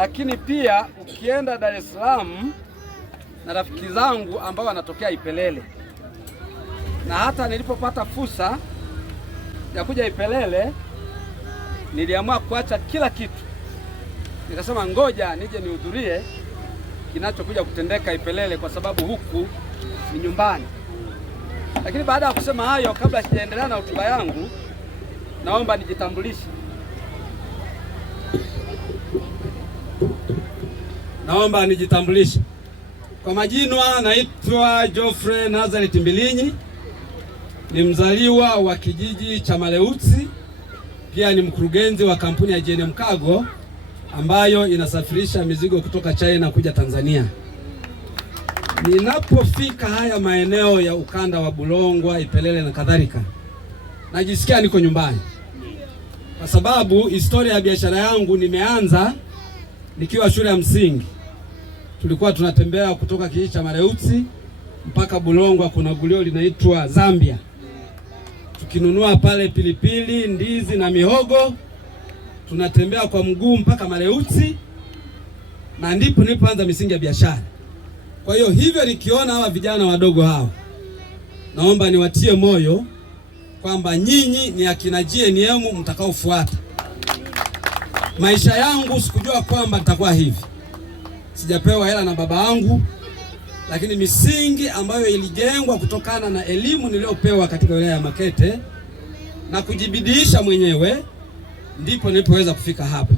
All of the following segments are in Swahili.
lakini pia ukienda Dar es Salaam na rafiki zangu ambao wanatokea Ipelele, na hata nilipopata fursa ya kuja Ipelele niliamua kuacha kila kitu, nikasema ngoja nije nihudhurie kinachokuja kutendeka Ipelele kwa sababu huku ni nyumbani. Lakini baada ya kusema hayo, kabla sijaendelea na hotuba yangu, naomba nijitambulishe. Kwa majina naitwa Geoffrey Nazareth Mbilinyi, ni mzaliwa wa kijiji cha Maleuzi, pia ni mkurugenzi wa kampuni ya JNM Cargo ambayo inasafirisha mizigo kutoka China kuja Tanzania. Ninapofika haya maeneo ya ukanda wa Bulongwa, Ipelele na kadhalika, najisikia niko nyumbani, kwa sababu historia ya biashara yangu nimeanza nikiwa shule ya msingi. Tulikuwa tunatembea kutoka kijiji cha Maleuzi mpaka Bulongwa, kuna gulio linaitwa Zambia, tukinunua pale pilipili, ndizi na mihogo, tunatembea kwa mguu mpaka Maleuzi, na ndipo nilipoanza misingi ya biashara. Kwa hiyo hivyo nikiona hawa vijana wadogo hawa, naomba niwatie moyo kwamba nyinyi ni akina JNM mtakaofuata. Maisha yangu sikujua kwamba nitakuwa hivi. Sijapewa hela na baba yangu, lakini misingi ambayo ilijengwa kutokana na elimu niliyopewa katika wilaya ya Makete na kujibidiisha mwenyewe, ndipo nilipoweza kufika hapa.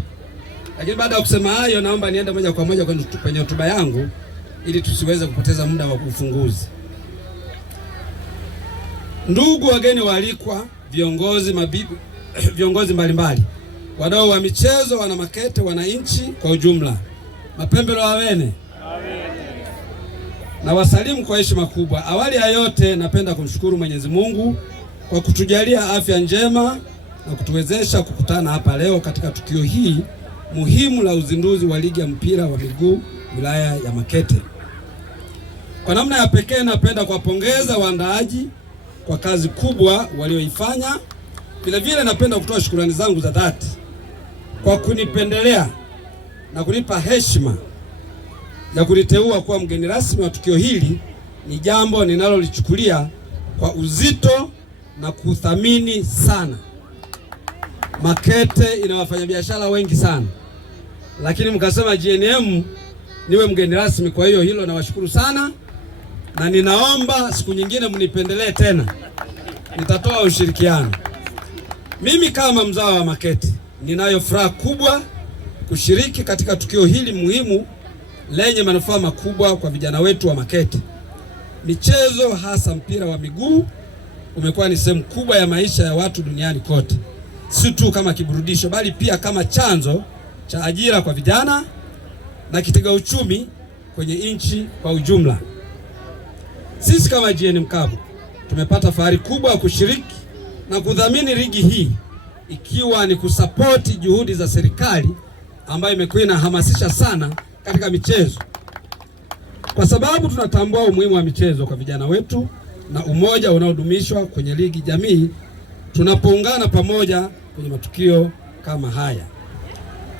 Lakini baada ya kusema hayo, naomba niende moja kwa moja kwenye hotuba yangu ili tusiweze kupoteza muda wa ufunguzi. Ndugu wageni waalikwa, viongozi mbalimbali, wadau wa michezo, wana Makete, wananchi kwa ujumla, mapembelo awene. Na wasalimu kwa heshima kubwa. Awali ya yote, napenda kumshukuru Mwenyezi Mungu kwa kutujalia afya njema na kutuwezesha kukutana hapa leo katika tukio hii muhimu la uzinduzi wa ligi ya mpira wa miguu wilaya ya Makete. Kwa namna ya pekee, napenda kuwapongeza waandaaji kwa kazi kubwa walioifanya. Vile vile napenda kutoa shukrani zangu za dhati kwa kunipendelea na kunipa heshima ya kuniteua kuwa mgeni rasmi wa tukio hili. Ni jambo ninalolichukulia kwa uzito na kuthamini sana. Makete ina wafanyabiashara wengi sana, lakini mkasema JNM niwe mgeni rasmi. Kwa hiyo hilo nawashukuru sana, na ninaomba siku nyingine mnipendelee tena, nitatoa ushirikiano. Mimi kama mzao wa Makete ninayo furaha kubwa kushiriki katika tukio hili muhimu lenye manufaa makubwa kwa vijana wetu wa Makete. Michezo, hasa mpira wa miguu, umekuwa ni sehemu kubwa ya maisha ya watu duniani kote, si tu kama kiburudisho, bali pia kama chanzo cha ajira kwa vijana na kitega uchumi kwenye nchi kwa ujumla. Sisi kama JNM Cargo tumepata fahari kubwa ya kushiriki na kudhamini ligi hii, ikiwa ni kusapoti juhudi za serikali ambayo imekuwa inahamasisha sana katika michezo, kwa sababu tunatambua umuhimu wa michezo kwa vijana wetu na umoja unaodumishwa kwenye ligi jamii tunapoungana pamoja kwenye matukio kama haya.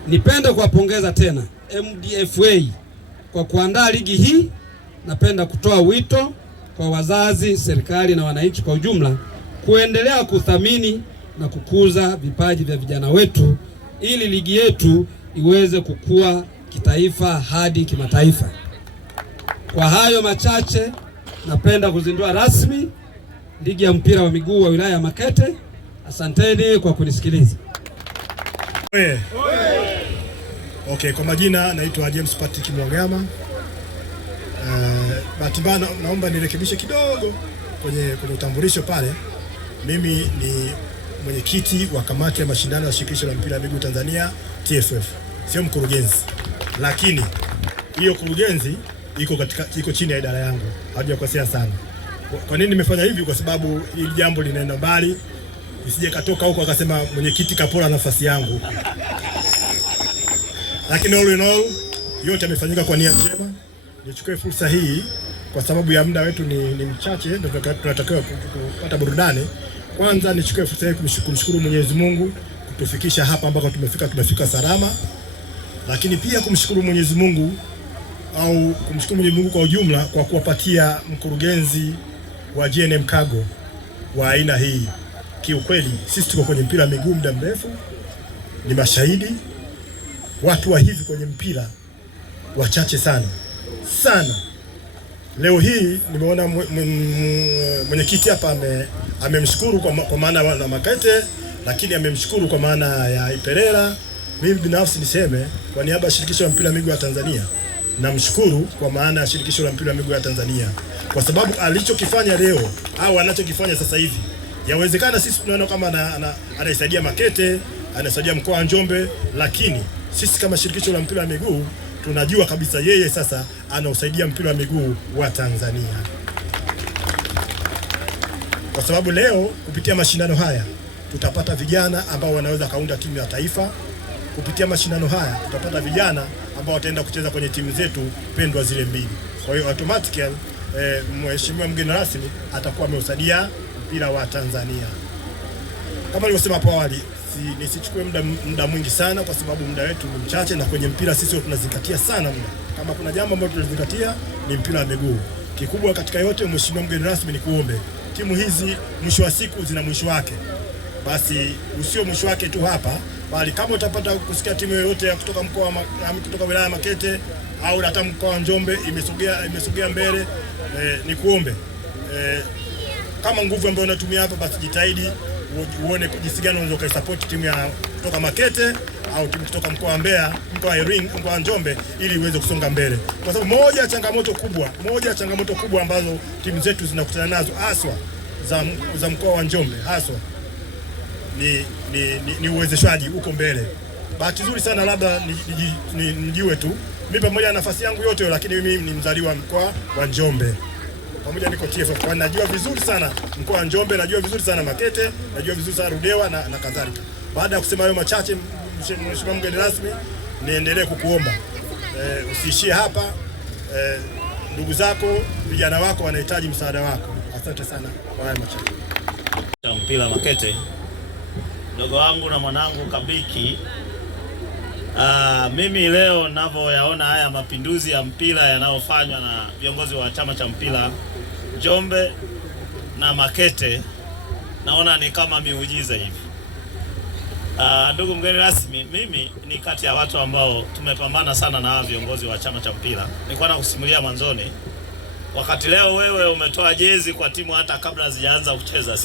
Nipende kuwapongeza tena MDFA kwa kuandaa ligi hii. Napenda kutoa wito kwa wazazi, serikali na wananchi kwa ujumla kuendelea kuthamini na kukuza vipaji vya vijana wetu ili ligi yetu iweze kukua kitaifa hadi kimataifa. Kwa hayo machache, napenda kuzindua rasmi ligi ya mpira wa miguu wa wilaya ya Makete. Asanteni kwa kunisikiliza. Okay, kwa majina naitwa James Patrick Mwagama. Bahati mbaya naomba nirekebishe kidogo kwenye utambulisho pale. Mimi ni mwenyekiti wa kamati ya mashindano ya shirikisho la mpira wa miguu Tanzania TFF. Sio mkurugenzi. Lakini hiyo kurugenzi iko chini ya idara yangu. Hajakosea sana. Kwa nini nimefanya hivi? Kwa sababu hili jambo linaenda mbali. Nisije katoka huko akasema mwenyekiti kapora nafasi yangu. Lakini all in all, yote yamefanyika kwa nia njema. Nichukue fursa hii kwa sababu ya muda wetu ni mchache, ndio tunatakiwa kupata burudani. Kwanza nichukue fursa hii kumshukuru Mwenyezi Mungu kutufikisha hapa ambako tumefika salama. lakini pia kumshukuru Mwenyezi Mungu kwa ujumla kwa kuwapatia mkurugenzi wa GNM Cargo wa aina hii. Kiukweli sisi tuko kwenye mpira wa miguu muda mrefu, ni mashahidi. Watu wa hivi kwenye mpira wachache sana. Leo hii nimeona mwenyekiti hapa amemshukuru kwa maana ya Makete, lakini amemshukuru kwa maana ya Iperera. Mimi binafsi niseme kwa niaba ya shirikisho la mpira wa miguu ya Tanzania, namshukuru kwa maana ya shirikisho la mpira wa miguu ya Tanzania kwa sababu alichokifanya leo au anachokifanya sasa hivi, yawezekana sisi tunaona kama anaisaidia Makete, anasaidia mkoa wa Njombe, lakini sisi kama shirikisho la mpira wa miguu tunajua kabisa yeye sasa anausaidia mpira wa miguu wa Tanzania, kwa sababu leo kupitia mashindano haya tutapata vijana ambao wanaweza kaunda timu ya taifa. Kupitia mashindano haya tutapata vijana ambao wataenda kucheza kwenye timu zetu pendwa zile mbili. Kwa hiyo automatically mheshimiwa mgeni rasmi atakuwa ameusaidia mpira wa Tanzania. Kama nilivyosema hapo awali, nisichukue muda mwingi sana kwa sababu muda wetu ni mchache, na kwenye mpira sisi tunazingatia sana muda. Kama kuna jambo ambalo tunazingatia ni mpira wa miguu. Kikubwa katika yote, mheshimiwa mgeni rasmi, ni kuombe timu hizi mwisho wa siku zina mwisho wake. Basi usio mwisho wake tu hapa, bali kama utapata kusikia timu yoyote ya kutoka wilaya ya Makete au hata mkoa wa Njombe imesogea mbele, ni kuombe kama nguvu ambayo unatumia hapa, basi jitahidi uone jinsi gani unaweza kusupport timu ya kutoka Makete au timu kutoka mkoa wa Mbeya, mkoa wa Iringa, mkoa wa Njombe, ili iweze kusonga mbele, kwa sababu moja ya changamoto kubwa ambazo timu zetu zinakutana nazo haswa za mkoa wa Njombe haswa ni uwezeshaji huko mbele. Bahati nzuri sana labda nijiwe tu mimi pamoja na nafasi yangu yote, lakini mimi ni mzaliwa mkoa wa Njombe. Pamoja niko TFF, kwa najua vizuri sana mkoa wa Njombe, najua vizuri sana Makete, najua vizuri sana Rudewa na kadhalika. Baada ya kusema hayo machache, mheshimiwa mgeni rasmi, niendelee kukuomba usiishie hapa. Ndugu zako, vijana wako wanahitaji msaada wako. Asante sana kwa haya machache. Mpira Makete, ndugu wangu na mwanangu Kabiki, mimi leo ninavyoyaona haya mapinduzi ya mpira yanayofanywa na viongozi wa chama cha mpira Njombe na Makete, naona ni kama miujiza hivi. Ndugu mgeni rasmi, mimi ni kati ya watu ambao tumepambana sana na viongozi wa chama cha mpira. Nilikuwa nakusimulia mwanzoni, wakati leo wewe umetoa jezi kwa timu hata kabla hazijaanza kucheza,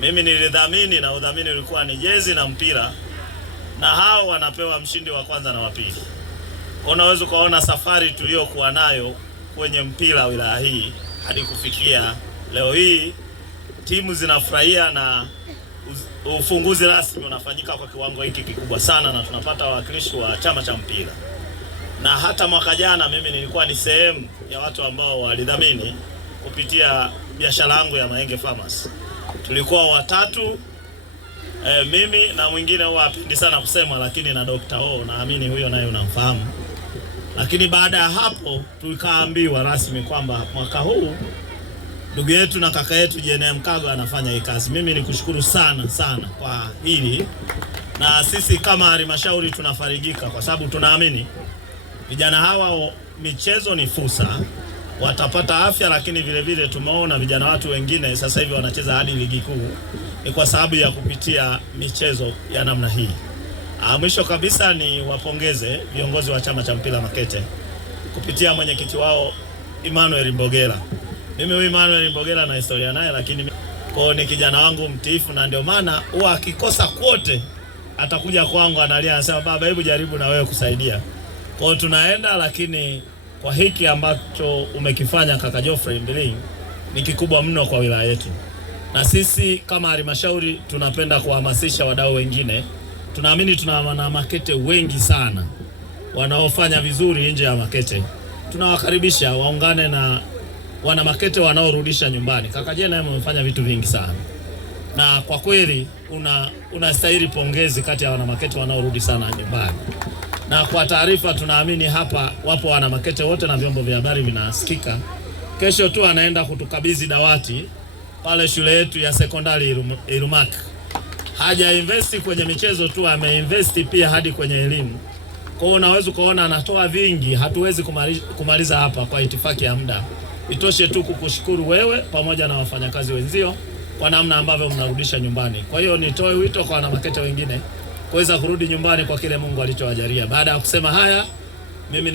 mimi nilidhamini, na udhamini ulikuwa ni jezi na mpira, na hao wanapewa mshindi wa kwanza na wa pili. Unaweza kuona safari tuliyokuwa nayo kwenye mpira wilaya hii hadi kufikia leo hii timu zinafurahia, na ufunguzi rasmi unafanyika kwa kiwango hiki kikubwa sana, na tunapata wawakilishi wa chama cha mpira. Na hata mwaka jana mimi nilikuwa ni sehemu ya watu ambao walidhamini kupitia biashara yangu ya Mahenge Farmers. Tulikuwa watatu, mimi na mwingine huwa hapendi sana kusema, lakini na Dr. O, naamini huyo naye unamfahamu. Lakini baada ya hapo tukaambiwa rasmi kwamba mwaka huu ndugu yetu na kaka yetu GNM Cargo anafanya hii kazi. Mimi nikushukuru sana sana kwa hili, na sisi kama halmashauri tunafarijika kwa sababu tunaamini vijana hawa, michezo ni fursa, watapata afya, lakini vile vile tumeona vijana watu wengine sasa hivi wanacheza hadi ligi kuu, ni kwa sababu ya kupitia michezo ya namna hii. Mwisho kabisa ni wapongeze viongozi wa chama cha mpira Makete kupitia mwenyekiti wao Emmanuel Mbogela. Mimi huyu Emmanuel Mbogela na historia naye, lakini kwa ni kijana wangu mtiifu, na ndio maana huwa akikosa kwote atakuja kwangu analia, anasema baba, hebu jaribu na wewe kusaidia. Kwa tunaenda, lakini kwa hiki ambacho umekifanya kaka Geoffrey Mbilinyi ni kikubwa mno kwa wilaya yetu, na sisi kama halmashauri tunapenda kuhamasisha wadau wengine. Tunaamini tuna wana Makete wengi sana wanaofanya vizuri nje ya Makete, tunawakaribisha waungane na wana Makete wanaorudisha nyumbani. Kaka Jena amefanya vitu vingi sana, na kwa kweli unastahili pongezi kati ya wana Makete wanaorudi sana nyumbani. Na kwa taarifa, tunaamini hapa wapo wana Makete wote na vyombo vya habari vinasikika. Kesho tu anaenda kutukabidhi dawati pale shule yetu ya sekondari Irumak. Haja investi kwenye michezo tu, ameinvesti pia hadi kwenye elimu. Kwa hiyo unaweza kuona anatoa vingi, hatuwezi kumaliza hapa kwa itifaki ya muda. Itoshe tu kukushukuru wewe pamoja na wafanyakazi wenzio kwa namna ambavyo mnarudisha nyumbani. Kwa hiyo nitoe wito kwa wana Makete wengine kuweza kurudi nyumbani kwa kile Mungu alichowajalia. Baada ya kusema haya, mimi